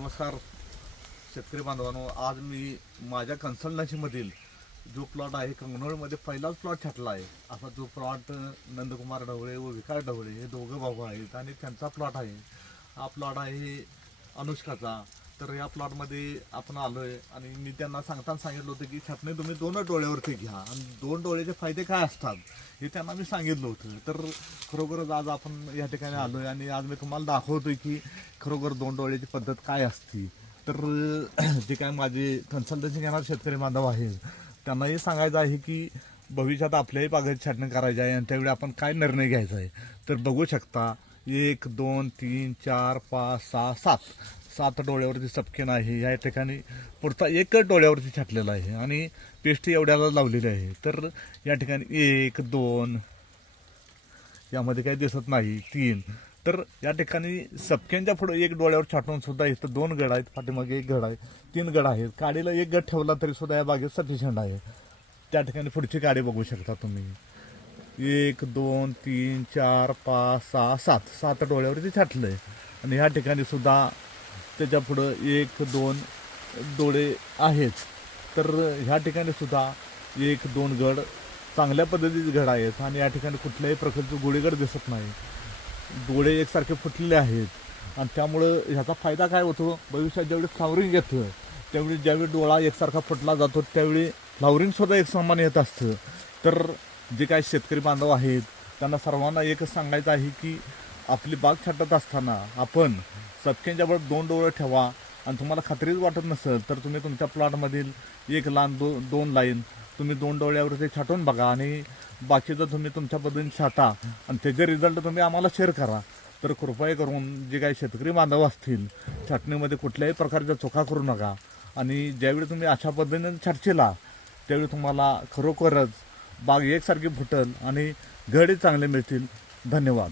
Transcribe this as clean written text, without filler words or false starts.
नमस्कार शेतकरी बांधवांनो, आज मी माझ्या कन्सल्टन्सीमधील जो प्लॉट आहे कंगनोळमध्ये पहिलाच प्लॉट छाटला आहे. असा जो प्लॉट नंदकुमार ढवळे व विकास ढवळे हे दोघं भाऊ आहेत आणि त्यांचा प्लॉट आहे. हा प्लॉट आहे अनुष्काचा. तर या प्लॉटमध्ये आपण आलो आहे आणि मी त्यांना सांगितलं होतं की छाटणी तुम्ही 2 डोळ्यावरती घ्या आणि 2 डोळ्याचे फायदे काय असतात हे त्यांना मी सांगितलं होतं. तर खरोखरच आज आपण या ठिकाणी आलो आहे आणि आज मी तुम्हाला दाखवतोय की खरोखर 2 डोळ्याची पद्धत काय असते. तर जे काय माझे कन्सल्टन्सी घेणार शेतकरी बांधव आहेत त्यांनाही सांगायचं आहे की भविष्यात आपल्याही बागेत छाटणी करायची आहे आणि त्यावेळी आपण काय निर्णय घ्यायचा आहे. तर बघू शकता 1 2 3 4 5 6 7 डोळ्यावरती सपकेन आहे. या ठिकाणी पुढचा 1 डोळ्यावरती छाटलेला आहे आणि पेस्ट एवढ्याला लावलेली आहे. तर या ठिकाणी 1 2 यामध्ये काही दिसत नाही 3. तर या ठिकाणी सपक्यांच्या पुढे 1 डोळ्यावर छाटून सुद्धा इथं 2 गड आहेत, पाठीमागे 1 गड आहे, 3 गड आहेत. काडीला 1 गड ठेवला तरी सुद्धा या बागेत सफिशियंट आहे. त्या ठिकाणी पुढची काडी बघू शकता तुम्ही. 1 2 3 4 5 6 7 डोळ्यावरती छाटलं आहे आणि ह्या ठिकाणी सुद्धा त्याच्या पुढं 1 2 डोळे आहेत. तर ह्या ठिकाणी सुद्धा 1 2 गड चांगल्या पद्धतीचे घड आहेत आणि या ठिकाणी कुठल्याही प्रकारचे गोळीगड दिसत नाही. डोळे एकसारखे फुटलेले आहेत आणि त्यामुळं ह्याचा फायदा काय होतो, भविष्यात ज्यावेळी फ्लावरिंग येतं त्यावेळी ज्यावेळी डोळा एकसारखा फुटला जातो त्यावेळी फ्लावरिंगसुद्धा एक समान येत असतं. तर जे काही शेतकरी बांधव आहेत त्यांना सर्वांना एकच सांगायचं आहे की आपली बाग छाटत असताना आपण सपक्यांच्यावर 2 डोळे ठेवा आणि तुम्हाला खात्रीच वाटत नसेल तर तुम्ही तुमच्या प्लॉटमधील 1 लाईन 2 लाईन तुम्ही 2 डोळ्यावरती छाटून बघा आणि बाकीचं तुम्ही तुमच्या पद्धतीने छाटा आणि त्याचे रिझल्ट तुम्ही आम्हाला शेअर करा. तर कृपया करून जे काही शेतकरी बांधव असतील छाटणीमध्ये कुठल्याही प्रकारच्या चुका करू नका आणि ज्यावेळी तुम्ही अशा पद्धतीने छाटशीला त्यावेळी तुम्हाला खरोखरच बाग एकसारखी फुटल आणि घडही चांगले मिळतील. धन्यवाद.